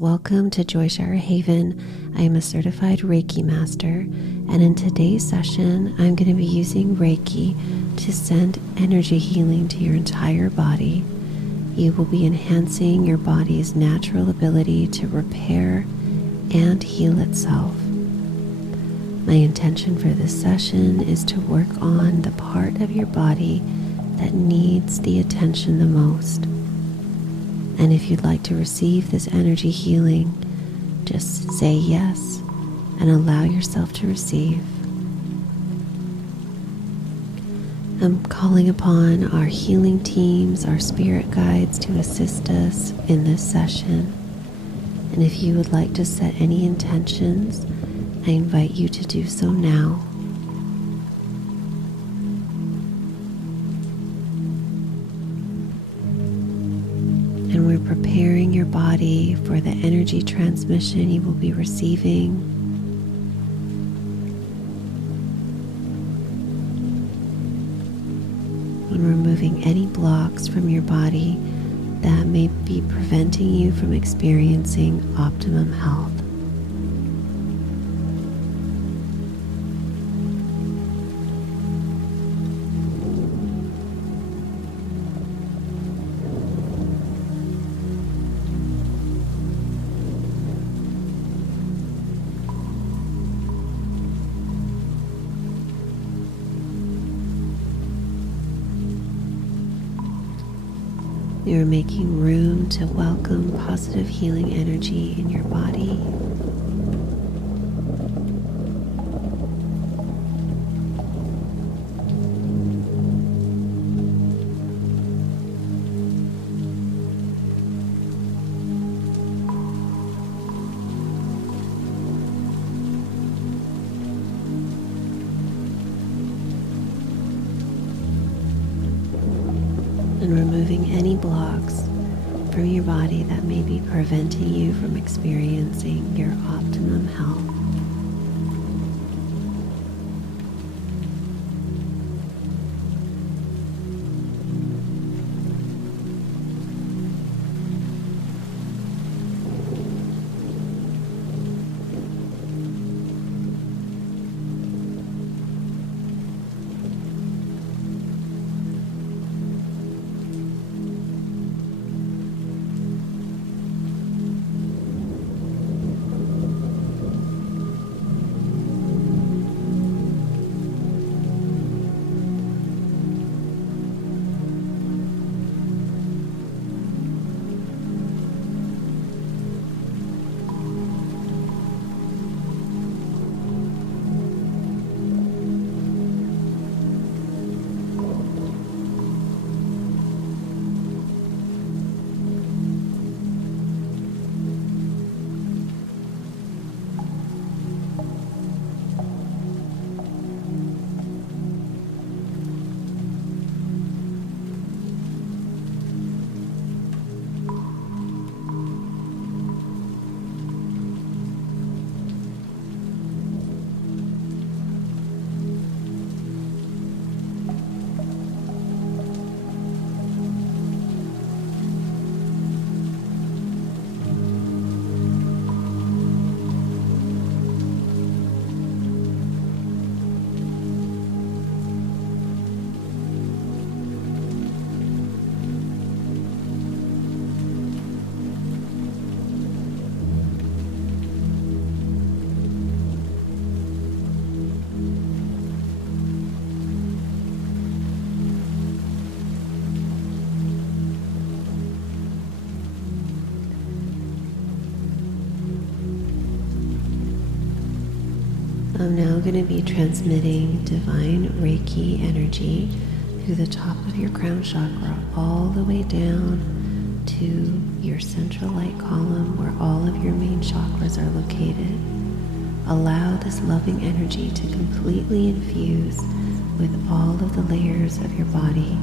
Welcome to Joyshire Haven. I am a certified Reiki master, and in today's session, I'm going to be using Reiki to send energy healing to your entire body. You will be enhancing your body's natural ability to repair and heal itself. My intention for this session is to work on the part of your body that needs the attention the most. And if you'd like to receive this energy healing, just say yes and allow yourself to receive. I'm calling upon our healing teams, our spirit guides to assist us in this session. And if you would like to set any intentions, I invite you to do so now. And we're preparing your body for the energy transmission you will be receiving. And removing any blocks from your body that may be preventing you from experiencing optimum health. You're making room to welcome positive healing energy in your body. And removing any blocks from your body that may be preventing you from experiencing your optimum health. I'm now going to be transmitting divine Reiki energy through the top of your crown chakra all the way down to your central light column where all of your main chakras are located. Allow this loving energy to completely infuse with all of the layers of your body,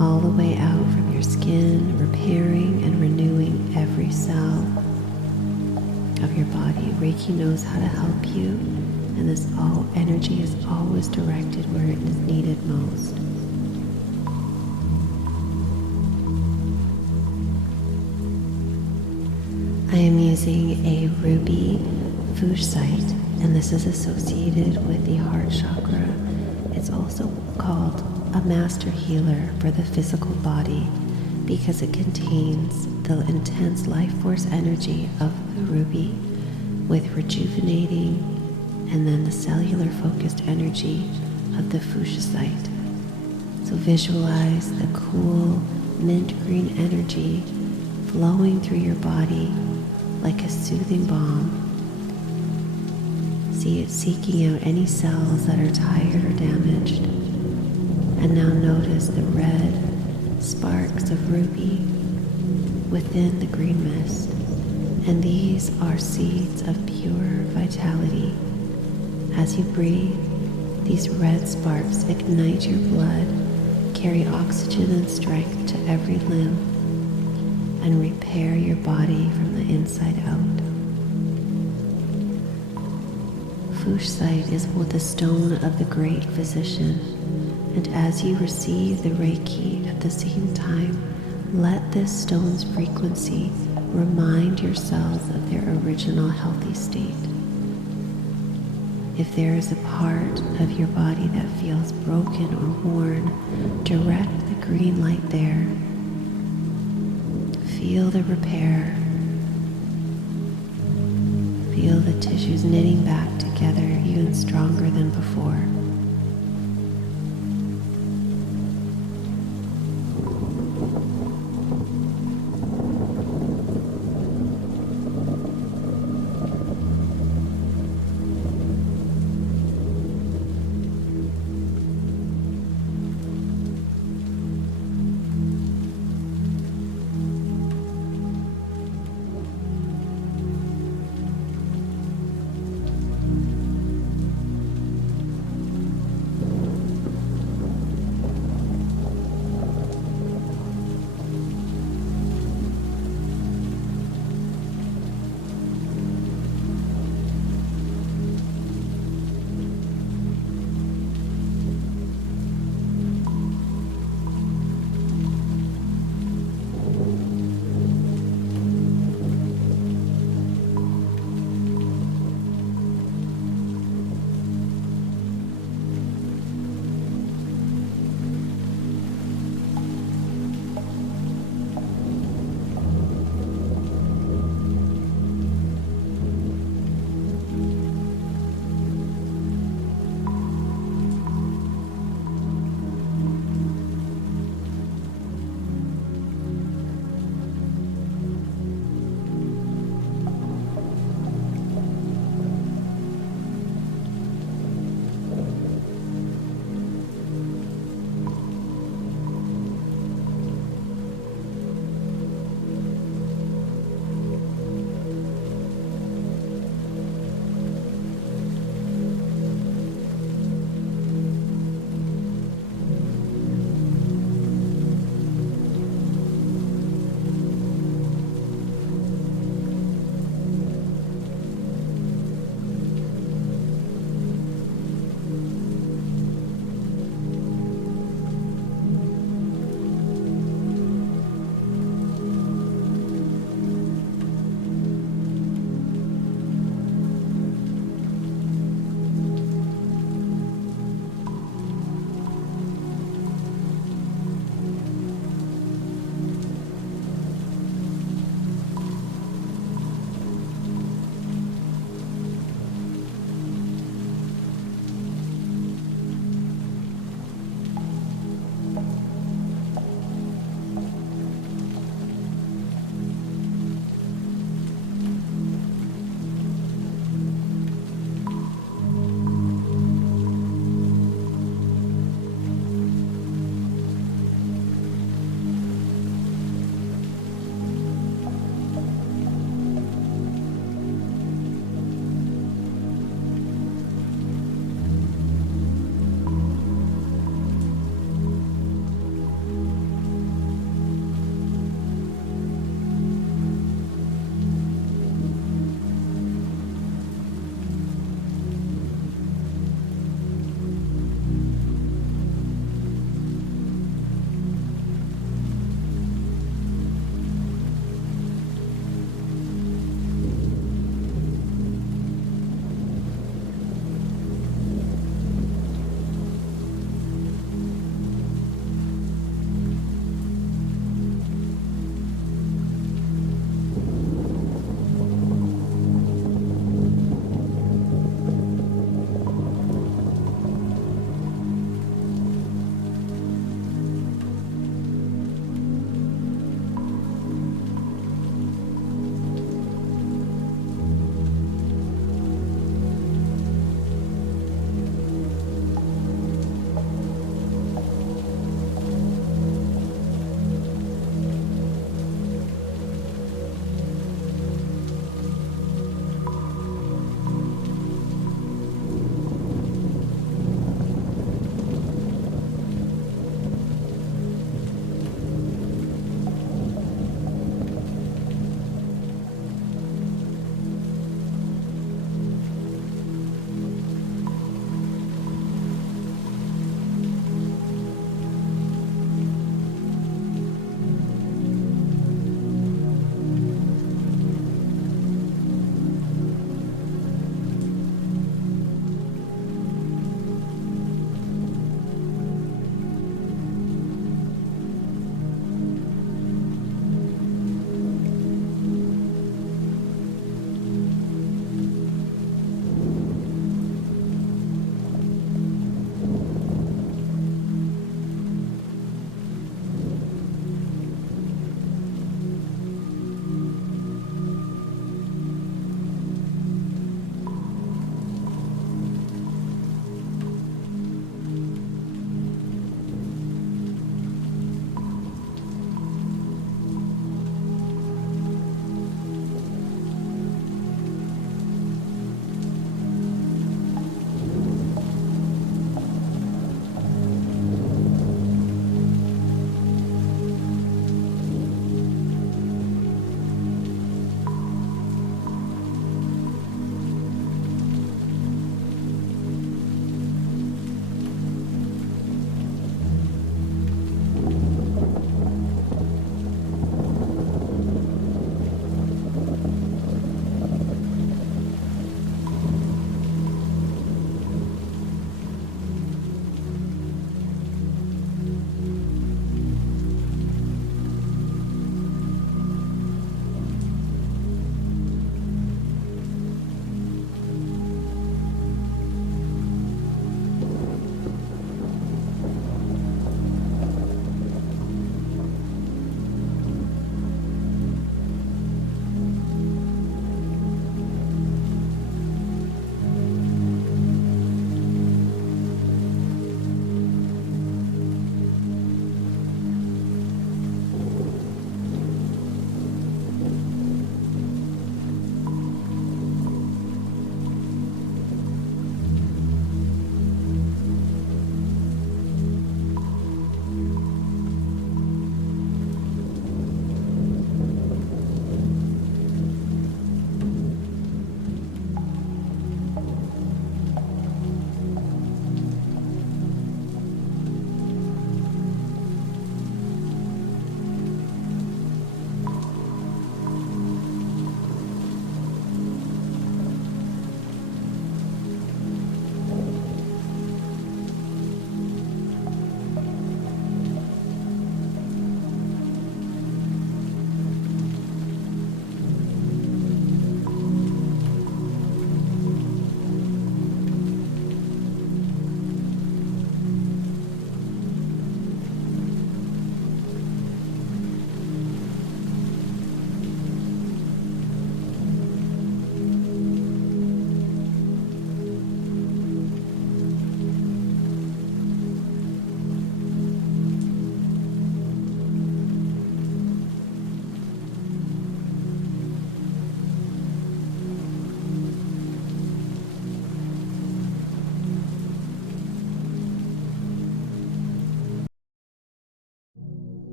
all the way out from your skin, repairing and renewing every cell of your body. Reiki knows how to help you, and this energy is always directed where it is needed most. I am using a ruby fuchsite, and this is associated with the heart chakra. It's also called a master healer for the physical body because it contains the intense life force energy of the ruby with rejuvenating and then the cellular focused energy of the fuchsite. So visualize the cool mint green energy flowing through your body like a soothing balm. See it seeking out any cells that are tired or damaged. And now notice the red sparks of ruby within the green mist. And these are seeds of pure vitality. As you breathe, these red sparks ignite your blood, carry oxygen and strength to every limb, and repair your body from the inside out. Fuchsite is the stone of the great physician, and as you receive the Reiki at the same time, let this stone's frequency remind your cells of their original healthy state. If there is a part of your body that feels broken or worn, direct the green light there. Feel the repair. Feel the tissues knitting back together even stronger than before.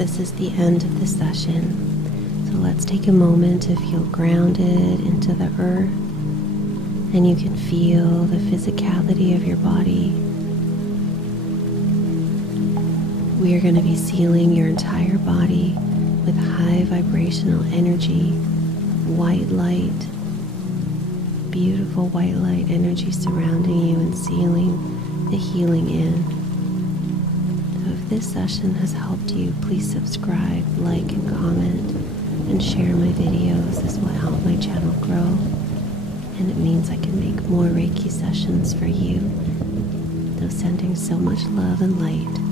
this is the end of the session. So let's take a moment to feel grounded into the earth, and you can feel the physicality of your body. We are going to be sealing your entire body with high vibrational energy, white light, beautiful white light energy surrounding you and sealing the healing in. So if this session has helped you, please subscribe, like, and comment, and share my videos. This will help my channel grow, and it means I can make more Reiki sessions for you. So sending so much love and light.